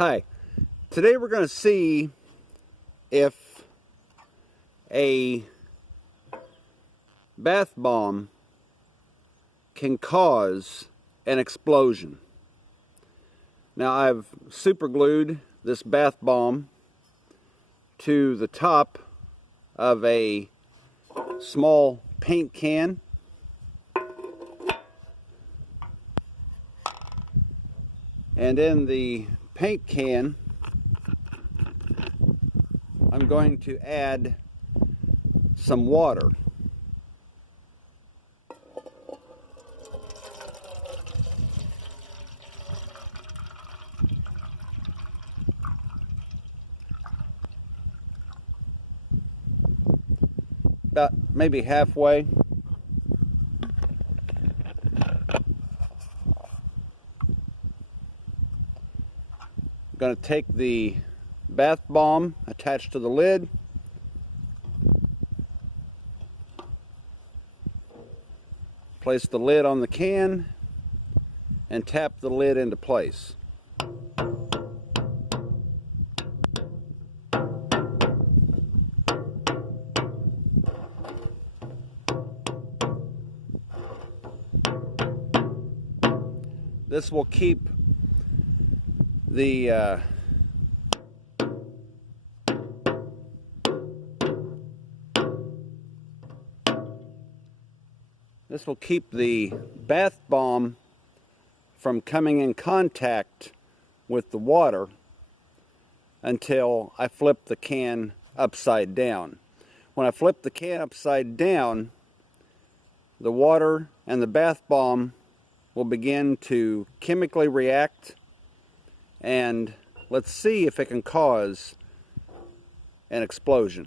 Hi, today we're going to see if a bath bomb can cause an explosion. Now I've super glued this bath bomb to the top of a small paint can. And in the paint can, I'm going to add some water. About maybe halfway. I'm going to take the bath bomb attached to the lid, place the lid on the can, and tap the lid into place. This will keep the bath bomb from coming in contact with the water until I flip the can upside down. When I flip the can upside down, the water and the bath bomb will begin to chemically react, and let's see if it can cause an explosion.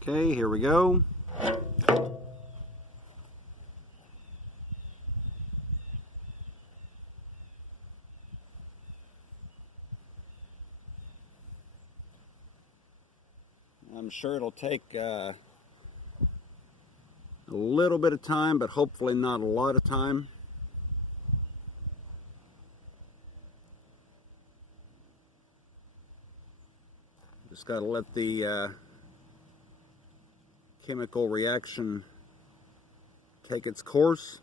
Okay, here we go. I'm sure it'll take a little bit of time, but hopefully not a lot of time. Just got to let the chemical reaction take its course.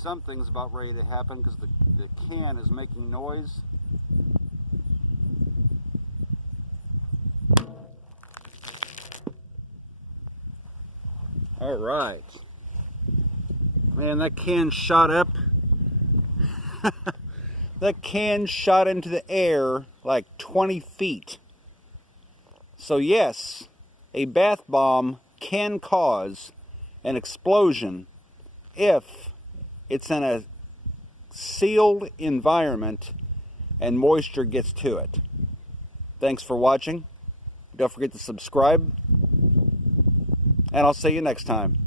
Something's about ready to happen because the can is making noise. All right. Man, that can shot up. That can shot into the air like 20 feet. So yes, a bath bomb can cause an explosion if it's in a sealed environment and moisture gets to it. Thanks for watching. Don't forget to subscribe. and I'll see you next time.